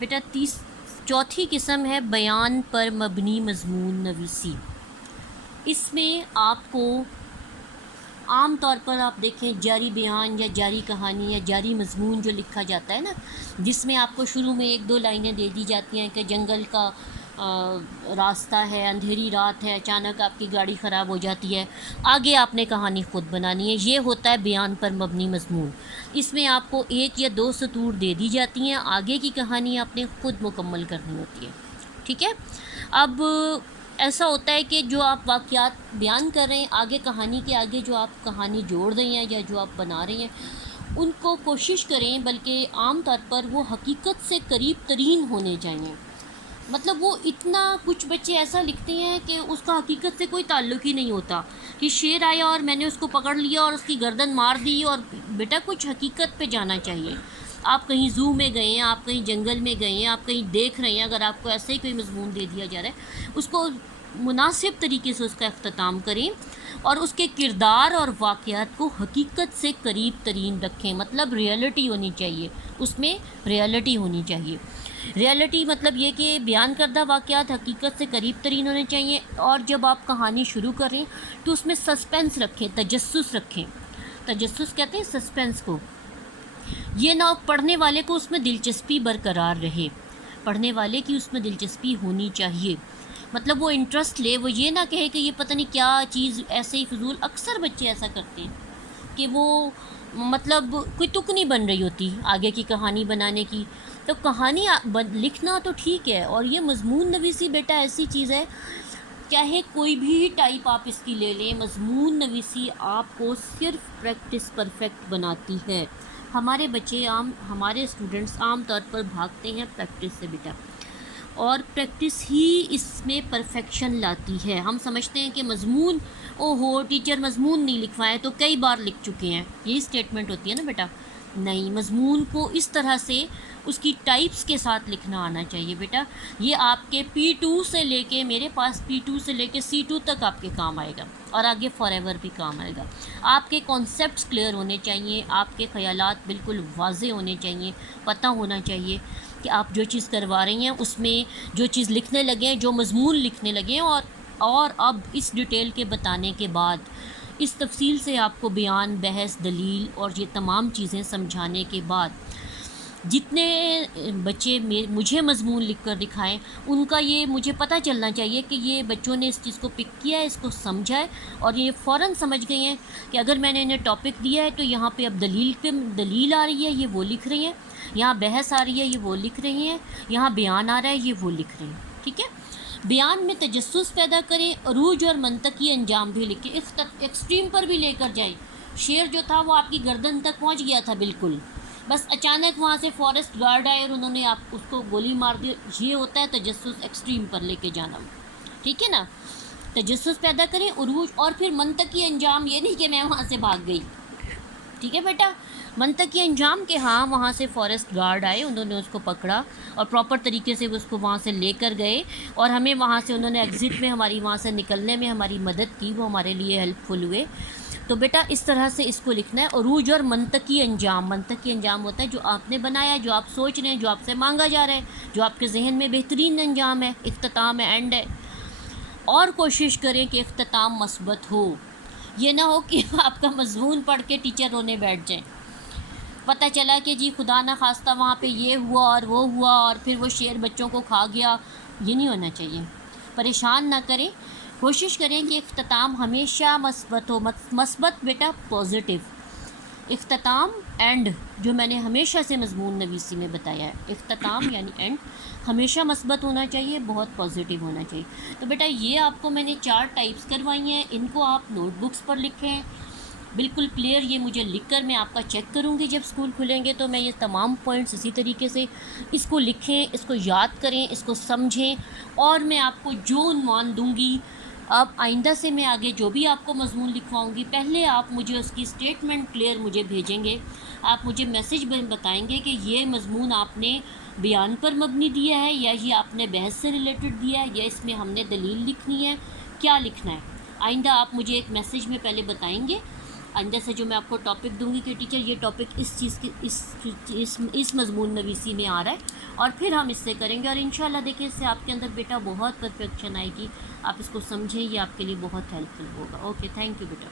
بیٹا چوتھی قسم ہے بیان پر مبنی مضمون نویسی۔ اس میں آپ کو عام طور پر آپ دیکھیں جاری بیان یا جاری کہانی یا جاری مضمون جو لکھا جاتا ہے نا، جس میں آپ کو شروع میں ایک دو لائنیں دے دی جاتی ہیں کہ جنگل کا راستہ ہے، اندھیری رات ہے، اچانک آپ کی گاڑی خراب ہو جاتی ہے، آگے آپ نے کہانی خود بنانی ہے۔ یہ ہوتا ہے بیان پر مبنی مضمون۔ اس میں آپ کو ایک یا دو سطور دے دی جاتی ہیں، آگے کی کہانی آپ نے خود مکمل کرنی ہوتی ہے، ٹھیک ہے۔ اب ایسا ہوتا ہے کہ جو آپ واقعات بیان کر رہے ہیں، آگے کہانی کے آگے جو آپ کہانی جوڑ رہے ہیں یا جو آپ بنا رہے ہیں، ان کو کوشش کریں، بلکہ عام طور پر وہ حقیقت سے قریب ترین ہونے چاہیے۔ مطلب وہ اتنا، کچھ بچے ایسا لکھتے ہیں کہ اس کا حقیقت سے کوئی تعلق ہی نہیں ہوتا، کہ شیر آیا اور میں نے اس کو پکڑ لیا اور اس کی گردن مار دی، اور بیٹا کچھ حقیقت پہ جانا چاہیے۔ آپ کہیں زو میں گئے ہیں، آپ کہیں جنگل میں گئے ہیں، آپ کہیں دیکھ رہے ہیں، اگر آپ کو ایسے ہی کوئی مضمون دے دیا جا رہا ہے، اس کو مناسب طریقے سے اس کا اختتام کریں اور اس کے کردار اور واقعات کو حقیقت سے قریب ترین رکھیں۔ مطلب ریئلٹی ہونی چاہیے، اس میں ریئلٹی ہونی چاہیے۔ ریئلٹی مطلب یہ کہ بیان کردہ واقعات حقیقت سے قریب ترین ہونے چاہیے، اور جب آپ کہانی شروع کریں تو اس میں سسپینس رکھیں، تجسس رکھیں۔ تجسس کہتے ہیں سسپینس کو۔ یہ نہ پڑھنے والے کو اس میں دلچسپی برقرار رہے، پڑھنے والے کی اس میں دلچسپی ہونی چاہیے، مطلب وہ انٹرسٹ لے، وہ یہ نہ کہے کہ یہ پتہ نہیں کیا چیز، ایسے ہی فضول۔ اکثر بچے ایسا کرتے ہیں کہ وہ مطلب کوئی تک نہیں بن رہی ہوتی آگے کی کہانی بنانے کی۔ تو کہانی لکھنا تو ٹھیک ہے، اور یہ مضمون نویسی بیٹا ایسی چیز ہے، چاہے کوئی بھی ٹائپ آپ اس کی لے لیں، مضمون نویسی آپ کو صرف پریکٹس پرفیکٹ بناتی ہے۔ ہمارے بچے ہمارے اسٹوڈنٹس عام طور پر بھاگتے ہیں پریکٹس سے بیٹا، اور پریکٹس ہی اس میں پرفیکشن لاتی ہے۔ ہم سمجھتے ہیں کہ مضمون، او ہو ٹیچر مضمون نہیں لکھوائے تو کئی بار لکھ چکے ہیں، یہی اسٹیٹمنٹ ہوتی ہے نا بیٹا۔ نہیں، مضمون کو اس طرح سے اس کی ٹائپس کے ساتھ لکھنا آنا چاہیے بیٹا۔ یہ آپ کے P2 سے لے کے، میرے پاس P2 سے لے کے C2 تک آپ کے کام آئے گا، اور آگے فار ایور بھی کام آئے گا۔ آپ کے کانسیپٹس کلیئر ہونے چاہیے، آپ کے خیالات بالکل واضح ہونے چاہیے، پتہ ہونا چاہیے کہ آپ جو چیز کروا رہی ہیں اس میں جو چیز لکھنے لگے ہیں، جو مضمون لکھنے لگے ہیں، اور اب اس ڈیٹیل کے بتانے کے بعد، اس تفصیل سے آپ کو بیان، بحث، دلیل اور یہ تمام چیزیں سمجھانے کے بعد، جتنے بچے مجھے مضمون لکھ کر دکھائیں، ان کا یہ مجھے پتہ چلنا چاہیے کہ یہ بچوں نے اس چیز کو پک کیا ہے، اس کو سمجھا ہے، اور یہ فوراً سمجھ گئے ہیں کہ اگر میں نے انہیں ٹاپک دیا ہے تو یہاں پہ اب دلیل آ رہی ہے، یہ وہ لکھ رہی ہیں، یہاں بحث آ رہی ہے، یہ وہ لکھ رہی ہیں، یہاں بیان آ رہا ہے، یہ وہ لکھ رہے ہیں، ٹھیک ہے۔ بیان میں تجسس پیدا کریں، عروج اور منطقی انجام بھی لکھیں، ایکسٹریم پر بھی لے کر جائیں۔ شیر جو تھا وہ آپ کی گردن تک پہنچ گیا تھا بالکل، بس اچانک وہاں سے فارسٹ گارڈ آئے اور انہوں نے آپ اس کو گولی مار دی۔ یہ ہوتا ہے تجسس، ایکسٹریم پر لے کے جانا، ٹھیک ہے نا۔ تجسس پیدا کریں، عروج، اور پھر منطقی انجام، یہ نہیں کہ میں وہاں سے بھاگ گئی، ٹھیک ہے بیٹا۔ منطقی انجام کہ ہاں وہاں سے فارسٹ گارڈ آئے، انہوں نے اس کو پکڑا اور پراپر طریقے سے اس کو وہاں سے لے کر گئے، اور ہمیں وہاں سے انہوں نے ایگزٹ میں ہماری وہاں سے نکلنے میں ہماری مدد کی، وہ ہمارے لیے ہیلپ فل ہوئے۔ تو بیٹا اس طرح سے اس کو لکھنا ہے، عروج اور منطقی انجام۔ منطقی انجام ہوتا ہے جو آپ نے بنایا، جو آپ سوچ رہے ہیں، جو آپ سے مانگا جا رہا ہے، جو آپ کے ذہن میں بہترین انجام ہے، اختتام ہے، اینڈ ہے۔ اور کوشش کریں کہ اختتام مثبت ہو، یہ نہ ہو کہ آپ کا مضمون پڑھ کے ٹیچر رونے بیٹھ جائیں، پتہ چلا کہ جی خدا نہ خواستہ وہاں پہ یہ ہوا اور وہ ہوا، اور پھر وہ شیر بچوں کو کھا گیا۔ یہ نہیں ہونا چاہیے، پریشان نہ کریں، کوشش کریں کہ اختتام ہمیشہ مثبت ہو۔ مثبت بیٹا پازیٹیو اختتام، اینڈ، جو میں نے ہمیشہ سے مضمون نویسی میں بتایا ہے، اختتام یعنی اینڈ ہمیشہ مثبت ہونا چاہیے، بہت پازیٹیو ہونا چاہیے۔ تو بیٹا یہ آپ کو میں نے 4 ٹائپس کروائی ہیں، ان کو آپ نوٹ بکس پر لکھیں بالکل کلیئر۔ یہ مجھے لکھ کر میں آپ کا چیک کروں گی جب اسکول کھلیں گے، تو میں یہ تمام پوائنٹس اسی طریقے سے اس کو لکھیں، اس کو یاد کریں، اس کو سمجھیں، اور میں آپ کو جو عنوان دوں گی، اب آئندہ سے میں آگے جو بھی آپ کو مضمون لکھواؤں گی، پہلے آپ مجھے اس کی اسٹیٹمنٹ کلیئر مجھے بھیجیں گے، آپ مجھے میسج بتائیں گے کہ یہ مضمون آپ نے بیان پر مبنی دیا ہے، یا یہ آپ نے بحث سے ریلیٹڈ دیا ہے، یا اس میں ہم نے دلیل لکھنی ہے، کیا لکھنا ہے۔ آئندہ آپ مجھے ایک میسج میں پہلے بتائیں گے، اندر سے جو میں آپ کو ٹاپک دوں گی کہ ٹیچر یہ ٹاپک اس چیز کی اس مضمون نویسی میں آ رہا ہے، اور پھر ہم اس سے کریں گے، اور انشاءاللہ دیکھیں اس سے آپ کے اندر بیٹا بہت پرفیکشن آئے گی، آپ اس کو سمجھیں، یہ آپ کے لیے بہت ہیلپ فل ہوگا۔ Okay, thank you beta.